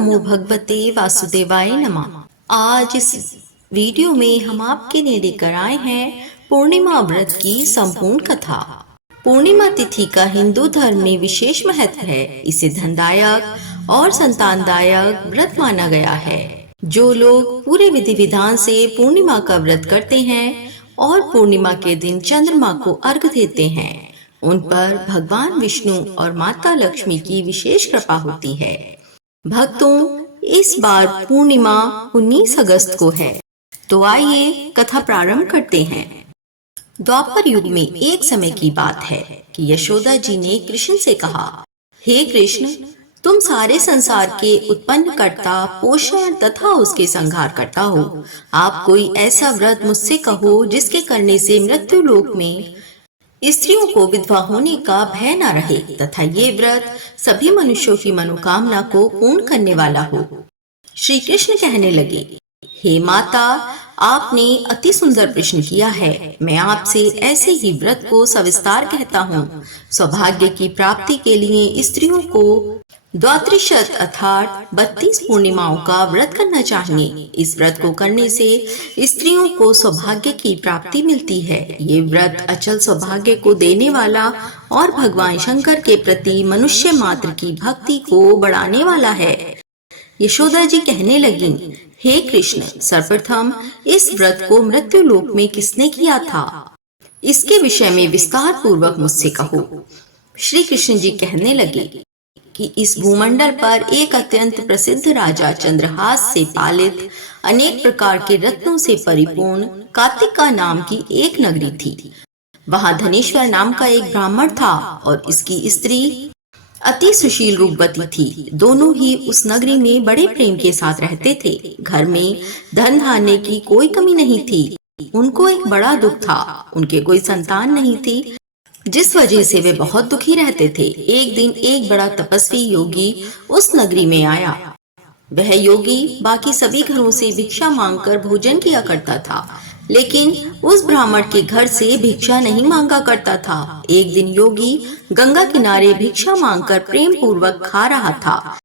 नमो भगवते वासुदेवाय नमः। आज इस वीडियो में हम आपके लिए लेकर आए हैं पूर्णिमा व्रत की संपूर्ण कथा। पूर्णिमा तिथि का हिंदू धर्म में विशेष महत्व है। इसे धनदायक और संतानदायक व्रत माना गया है। जो लोग पूरे विधि विधान से पूर्णिमा का व्रत करते हैं और पूर्णिमा के दिन चंद्रमा को अर्घ देते हैं, उन पर भगवान विष्णु और माता लक्ष्मी की विशेष कृपा होती है। भक्तों, इस बार पूर्णिमा 19 अगस्त को है, तो आइए कथा प्रारंभ करते हैं। द्वापर युग में एक समय की बात है कि यशोदा जी ने कृष्ण से कहा, हे कृष्ण, तुम सारे संसार के उत्पन्न करता, पोषण तथा उसके संहार करता हो। आप कोई ऐसा व्रत मुझसे कहो जिसके करने से मृत्यु लोक में स्त्रियों को विधवा होने का भय न रहे तथा ये व्रत सभी मनुष्यों की मनोकामना को पूर्ण करने वाला हो। श्री कृष्ण कहने लगे, हे माता, आपने अति सुंदर प्रश्न किया है। मैं आपसे ऐसे ही व्रत को सविस्तार कहता हूँ। सौभाग्य की प्राप्ति के लिए स्त्रियों को द्वात्रिशत अर्थात 32 पूर्णिमाओं का व्रत करना चाहिए। इस व्रत को करने से स्त्रियों को सौभाग्य की प्राप्ति मिलती है। ये व्रत अचल सौभाग्य को देने वाला और भगवान शंकर के प्रति मनुष्य मात्र की भक्ति को बढ़ाने वाला है। यशोदा जी कहने लगी, हे कृष्ण, सर्वप्रथम इस व्रत को मृत्यु लोक में किसने किया था, इसके विषय में विस्तार पूर्वक मुझसे कहो। श्री कृष्ण जी कहने लगे कि इस भूमंडल पर एक अत्यंत प्रसिद्ध राजा चंद्रहास से पालित अनेक प्रकार के रत्नों से परिपूर्ण कार्तिका नाम की एक नगरी थी। वहां धनेश्वर नाम का एक ब्राह्मण था और इसकी स्त्री अति सुशील रूपवती थी। दोनों ही उस नगरी में बड़े प्रेम के साथ रहते थे। घर में धन धान्य की कोई कमी नहीं थी। उनको एक बड़ा दुख था, उनके कोई संतान नहीं थी, जिस वजह से वे बहुत दुखी रहते थे। एक दिन एक बड़ा तपस्वी योगी उस नगरी में आया। वह योगी बाकी सभी घरों से भिक्षा मांगकर भोजन किया करता था, लेकिन उस ब्राह्मण के घर से भिक्षा नहीं मांगा करता था। एक दिन योगी गंगा किनारे भिक्षा मांगकर प्रेम पूर्वक खा रहा था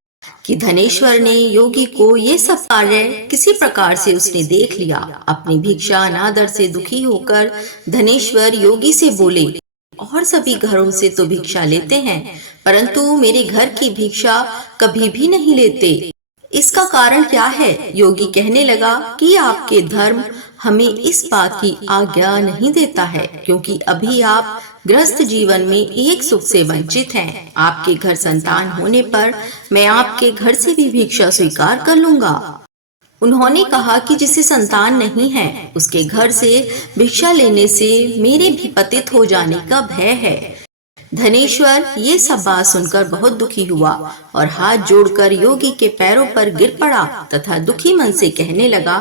कि धनेश्वर ने योगी को ये सब कार्य किसी प्रकार से उसने देख लिया। अपनी भिक्षा अनादर से दुखी होकर धनेश्वर योगी से बोले, और सभी घरों से तो भिक्षा लेते हैं, परंतु मेरे घर की भिक्षा कभी भी नहीं लेते। इसका कारण क्या है? योगी कहने लगा कि आपके धर्म हमें इस बात की आज्ञा नहीं देता है, क्योंकि अभी आप गृहस्थ जीवन में एक सुख से वंचित हैं। आपके घर संतान होने पर मैं आपके घर से भी भिक्षा स्वीकार कर लूंगा। उन्होंने कहा कि जिसे संतान नहीं है, उसके घर से भिक्षा लेने से मेरे भी पतित हो जाने का भय है। धनेश्वर ये सब बात सुनकर बहुत दुखी हुआ और हाथ जोड़कर योगी के पैरों पर गिर पड़ा तथा दुखी मन से कहने लगा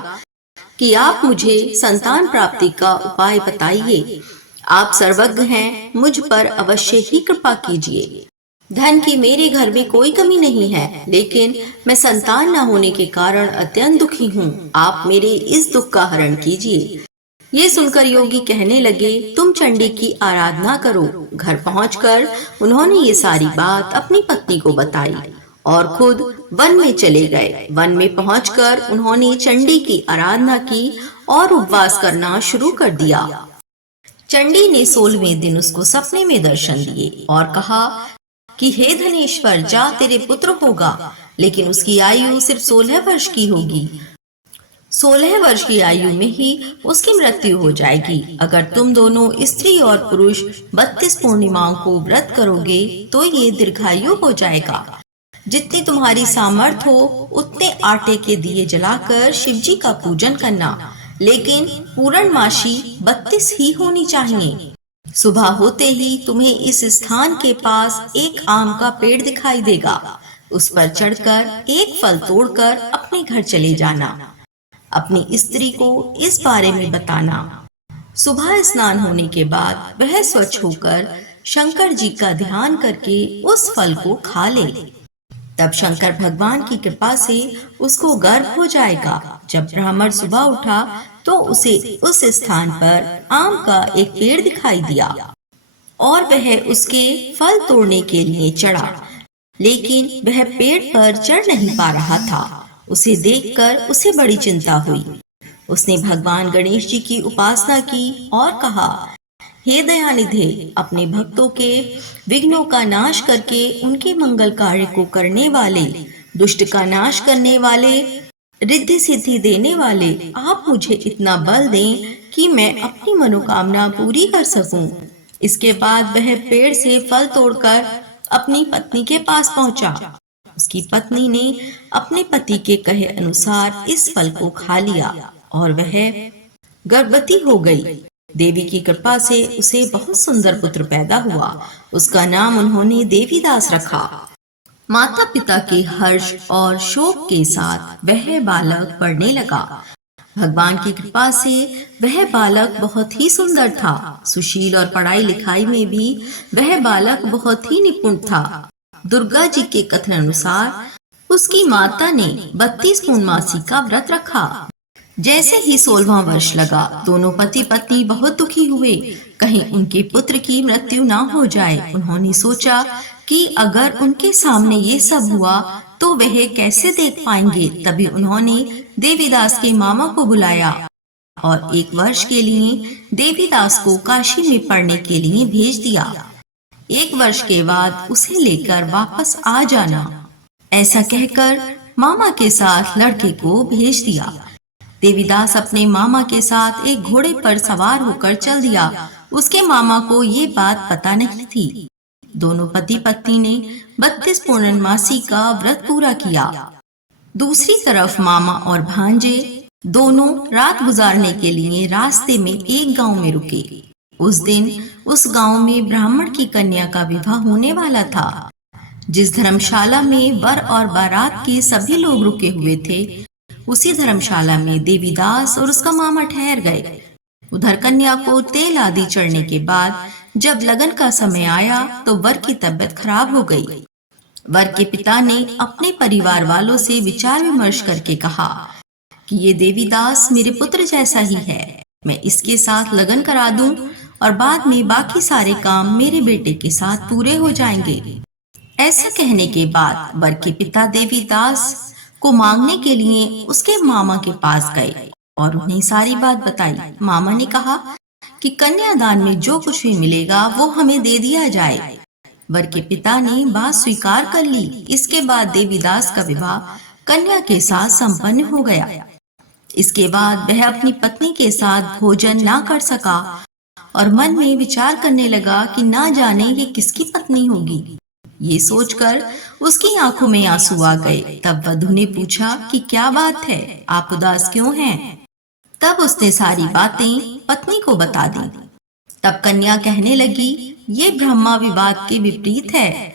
कि आप मुझे संतान प्राप्ति का उपाय बताइए। आप सर्वज्ञ हैं, मुझ पर अवश्य ही कृपा कीजिए। धन की मेरे घर में कोई कमी नहीं है, लेकिन मैं संतान न होने के कारण अत्यंत दुखी हूँ। आप मेरे इस दुख का हरण कीजिए। ये सुनकर योगी कहने लगे, तुम चंडी की आराधना करो। घर पहुंचकर उन्होंने ये सारी बात अपनी पत्नी को बताई और खुद वन में चले गए। वन में पहुंचकर उन्होंने चंडी की आराधना की और उपवास करना शुरू कर दिया। चंडी ने 16वें दिन उसको सपने में दर्शन दिए और कहा कि हे धनेश्वर, जा, तेरे पुत्र होगा, लेकिन उसकी आयु सिर्फ 16 वर्ष की होगी। 16 वर्ष की आयु में ही उसकी मृत्यु हो जाएगी। अगर तुम दोनों स्त्री और पुरुष 32 पूर्णिमाओं को व्रत करोगे तो ये दीर्घायु हो जाएगा। जितनी तुम्हारी सामर्थ्य हो उतने आटे के दिए जलाकर शिव जी का पूजन करना, लेकिन पूर्णमासी 32 ही होनी चाहिए। सुबह होते ही तुम्हें इस स्थान के पास एक आम का पेड़ दिखाई देगा। उस पर चढ़कर एक फल तोड़कर अपने घर चले जाना। अपनी स्त्री को इस बारे में बताना। सुबह स्नान होने के बाद वह स्वच्छ होकर शंकर जी का ध्यान करके उस फल को खा ले। तब शंकर भगवान की कृपा से उसको गर्भ हो जाएगा। जब ब्राह्मण सुबह उठा तो उसे उस स्थान पर आम का एक पेड़ दिखाई दिया और वह उसके फल तोड़ने के लिए चढ़ा। लेकिन वह पेड़ पर चढ़ नहीं पा रहा था। उसे देखकर उसे बड़ी चिंता हुई। उसने भगवान गणेश जी की उपासना की और कहा, हे दयानिधे, अपने भक्तों के विघ्नों का नाश करके उनके मंगल कार्य को करने वाले, दुष्ट का नाश करने वाले, रिद्धि सिद्धि देने वाले, आप मुझे इतना बल दें कि मैं अपनी मनोकामना पूरी कर सकूं। इसके बाद वह पेड़ से फल तोड़कर अपनी पत्नी के पास पहुंचा। उसकी पत्नी ने अपने पति के कहे अनुसार इस फल को खा लिया और वह गर्भवती हो गई। देवी की कृपा से उसे बहुत सुंदर पुत्र पैदा हुआ। उसका नाम उन्होंने देवीदास रखा। माता पिता के हर्ष और शोक के साथ वह बालक पढ़ने लगा। भगवान की कृपा से वह बालक बहुत ही सुंदर था। सुशील और पढ़ाई लिखाई में भी वह बालक बहुत ही निपुण था। दुर्गा जी के कथन अनुसार उसकी माता ने 32 पूर्णमासी का व्रत रखा। जैसे ही 16वां वर्ष लगा, दोनों पति पत्नी बहुत दुखी हुए, कहीं उनके पुत्र की मृत्यु ना हो जाए। उन्होंने सोचा कि अगर उनके सामने ये सब हुआ तो वह कैसे देख पाएंगे। तभी उन्होंने देवीदास के मामा को बुलाया और 1 वर्ष के लिए देवीदास को काशी में पढ़ने के लिए भेज दिया। 1 वर्ष के बाद उसे लेकर वापस आ जाना, ऐसा कहकर मामा के साथ लड़के को भेज दिया। देवीदास अपने मामा के साथ एक घोड़े पर सवार होकर चल दिया। उसके मामा को ये बात पता नहीं थी। दोनों पति पत्नी ने 32 पूर्णमासी का व्रत पूरा किया। दूसरी तरफ मामा और भांजे दोनों रात गुजारने के लिए रास्ते में एक गांव में रुके। उस दिन उस गांव में ब्राह्मण की कन्या का विवाह होने वाला था। जिस धर्मशाला में वर और बारात के सभी लोग रुके हुए थे, उसी धर्मशाला में देवीदास और उसका मामा ठहर गए। उधर कन्या को तेल आदि चढ़ने के बाद जब लगन का समय आया तो वर की तबीयत खराब हो गई। वर के पिता ने अपने परिवार वालों से विचार विमर्श करके कहा कि ये देवीदास मेरे पुत्र जैसा ही है, मैं इसके साथ लगन करा दूं और बाद में बाकी सारे काम मेरे बेटे के साथ पूरे हो जाएंगे। ऐसा कहने के बाद वर के पिता देवीदास को मांगने के लिए उसके मामा के पास गए और उन्हें सारी बात बताई। मामा ने कहा कि कन्यादान में जो कुछ भी मिलेगा वो हमें दे दिया जाए। वर के पिता ने बात स्वीकार कर ली। इसके बाद देवीदास का विवाह कन्या के साथ संपन्न हो गया। इसके बाद वह अपनी पत्नी के साथ भोजन ना कर सका और मन में विचार करने लगा कि ना जाने ये किसकी पत्नी होगी। ये सोचकर उसकी आंखों में आंसू आ गए। तब वधू ने पूछा कि क्या बात है, आप उदास क्यों हैं? तब उसने सारी बातें पत्नी को बता दी। तब कन्या कहने लगी, ये ब्रह्मा विवाद के विपरीत है।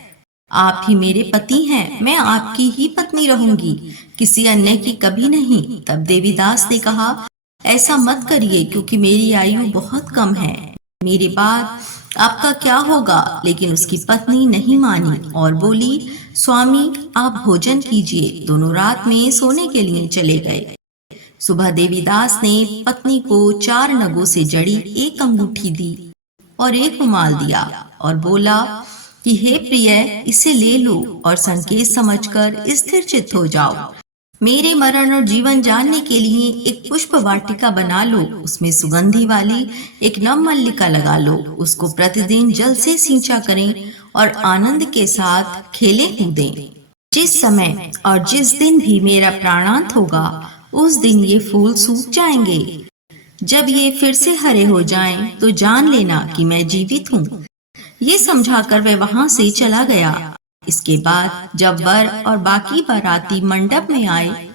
आप ही मेरे पति हैं, मैं आपकी ही पत्नी रहूंगी, किसी अन्य की कभी नहीं। तब देवीदास ने कहा, ऐसा मत करिए क्योंकि मेरी आयु बहुत कम है, मेरे बाद आपका क्या होगा। लेकिन उसकी पत्नी नहीं मानी और बोली, स्वामी आप भोजन कीजिए। दोनों रात में सोने के लिए चले गए। सुबह देवीदास ने पत्नी को 4 नगों से जड़ी एक अंगूठी दी और एक रुमाल दिया और बोला कि हे प्रिय, इसे ले लो और संकेत समझकर स्थिर चित्त हो जाओ। मेरे मरण और जीवन जानने के लिए एक पुष्प वाटिका बना लो, उसमें सुगंधी वाली एक नव मल्लिका लगा लो। उसको प्रतिदिन जल से सींचा करें और आनंद के साथ खेले कूदें। जिस समय और जिस दिन भी मेरा प्राणांत होगा उस दिन ये फूल सूख जाएंगे। जब ये फिर से हरे हो जाएं, तो जान लेना कि मैं जीवित हूँ। ये समझाकर वह वहां से चला गया। इसके बाद जब वर और बाकी बाराती मंडप में आए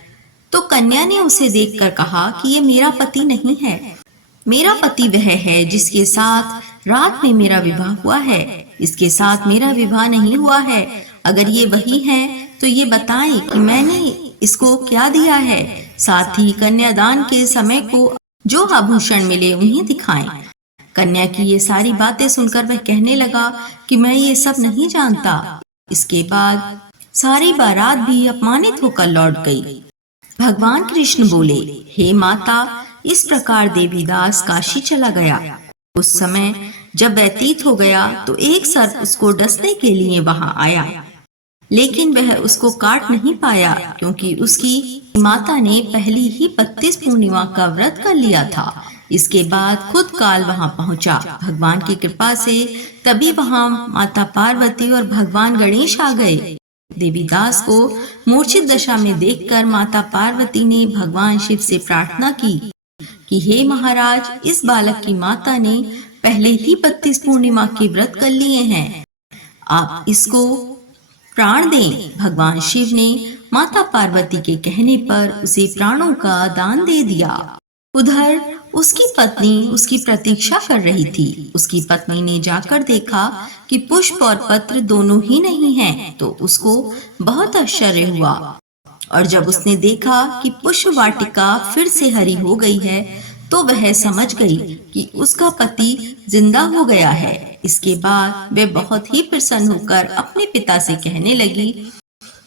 तो कन्या ने उसे देखकर कहा कि ये मेरा पति नहीं है, मेरा पति वह है जिसके साथ रात में मेरा विवाह हुआ है। इसके साथ मेरा विवाह नहीं हुआ है। अगर ये वही है तो ये बताएं कि मैंने इसको क्या दिया है। साथ ही कन्यादान के समय को जो आभूषण मिले उन्हें दिखाएं। कन्या की ये सारी बातें सुनकर वह कहने लगा कि मैं ये सब नहीं जानता। इसके बाद सारी बारात भी अपमानित होकर लौट गई। भगवान कृष्ण बोले, हे माता, इस प्रकार देवीदास काशी चला गया। उस समय जब व्यतीत हो गया तो एक सर्प उसको डसने के लिए वहां आया। लेकिन वह उसको काट नहीं पाया क्योंकि उसकी माता ने पहली ही 32 पूर्णिमा का व्रत कर लिया था। इसके बाद खुद काल वहां पहुंचा। भगवान की कृपा से तभी वहां माता पार्वती और भगवान गणेश आ गए। देवीदास को मूर्छित दशा में देखकर माता पार्वती ने भगवान शिव से प्रार्थना की कि हे महाराज, इस बालक की माता ने पहले ही 32 पूर्णिमा के व्रत कर लिए हैं, आप इसको प्राण दें। भगवान शिव ने माता पार्वती के कहने पर उसे प्राणों का दान दे दिया। उधर उसकी पत्नी उसकी प्रतीक्षा कर रही थी। उसकी पत्नी ने जाकर देखा कि पुष्प और पत्र दोनों ही नहीं हैं, तो उसको बहुत आश्चर्य हुआ। और जब उसने देखा कि पुष्प वाटिका फिर से हरी हो गई है, तो वह समझ गई कि उसका पति जिंदा हो गया है। इसके बाद वह बहुत ही प्रसन्न होकर अपने पिता से कहने लगी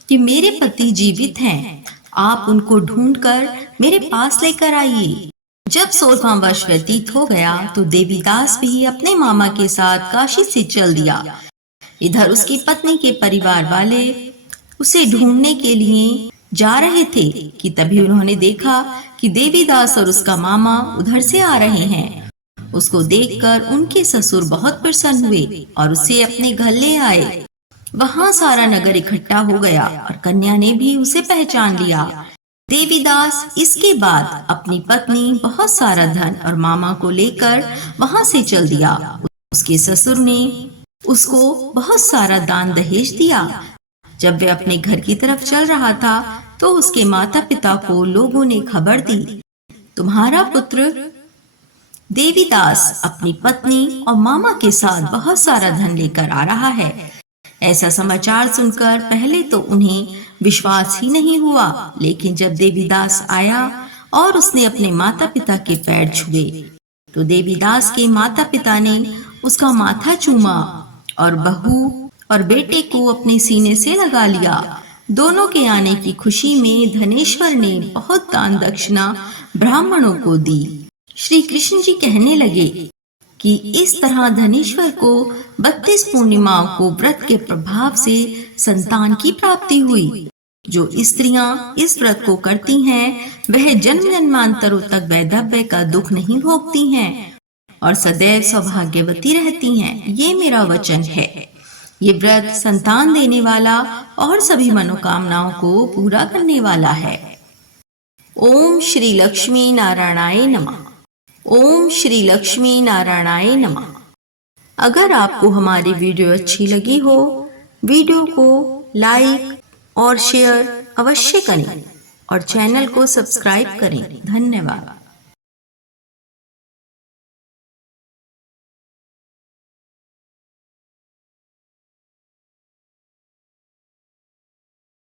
कि मेरे पति जीवित हैं, आप उनको ढूंढकर मेरे पास लेकर आइए। जब 16वां वर्ष व्यतीत हो गया तो देवीदास भी अपने मामा के साथ काशी से चल दिया। इधर उसकी पत्नी के परिवार वाले उसे ढूंढने के लिए जा रहे थे कि तभी उन्होंने देखा कि देवीदास और उसका मामा उधर से आ रहे हैं। उसको देखकर उनके ससुर बहुत प्रसन्न हुए और उसे अपने घर ले आए। वहां सारा नगर इकट्ठा हो गया और कन्या ने भी उसे पहचान लिया। देवीदास इसके बाद अपनी पत्नी, बहुत सारा धन और मामा को लेकर वहां से चल दिया। उसके ससुर ने उसको बहुत सारा दान दहेज दिया। जब वह अपने घर की तरफ चल रहा था तो उसके माता पिता को लोगों ने खबर दी, तुम्हारा पुत्र देवीदास अपनी पत्नी और मामा के साथ बहुत सारा धन लेकर आ रहा है। ऐसा समाचार सुनकर पहले तो उन्हें विश्वास ही नहीं हुआ, लेकिन जब देवीदास आया और उसने अपने माता पिता के पैर छुए तो देवीदास के माता पिता ने उसका माथा चूमा और बहू और बेटे को अपने सीने से लगा लिया। दोनों के आने की खुशी में धनेश्वर ने बहुत दान दक्षिणा ब्राह्मणों को दी। श्री कृष्ण जी कहने लगे कि इस तरह धनेश्वर को 32 पूर्णिमाओं को व्रत के प्रभाव से संतान की प्राप्ति हुई। जो स्त्रियां इस व्रत को करती हैं वह जन्म जन्मांतरों तक वैधव्य का दुख नहीं भोगती हैं और सदैव सौभाग्यवती रहती हैं। ये मेरा वचन है। ये व्रत संतान देने वाला और सभी मनोकामनाओं को पूरा करने वाला है। ओम श्री लक्ष्मी नारायणाय नमः। ओम श्री लक्ष्मी नारायणाय नमः। अगर आपको हमारी वीडियो अच्छी लगी हो, वीडियो को लाइक और शेयर अवश्य करें और चैनल को सब्सक्राइब करें। धन्यवाद।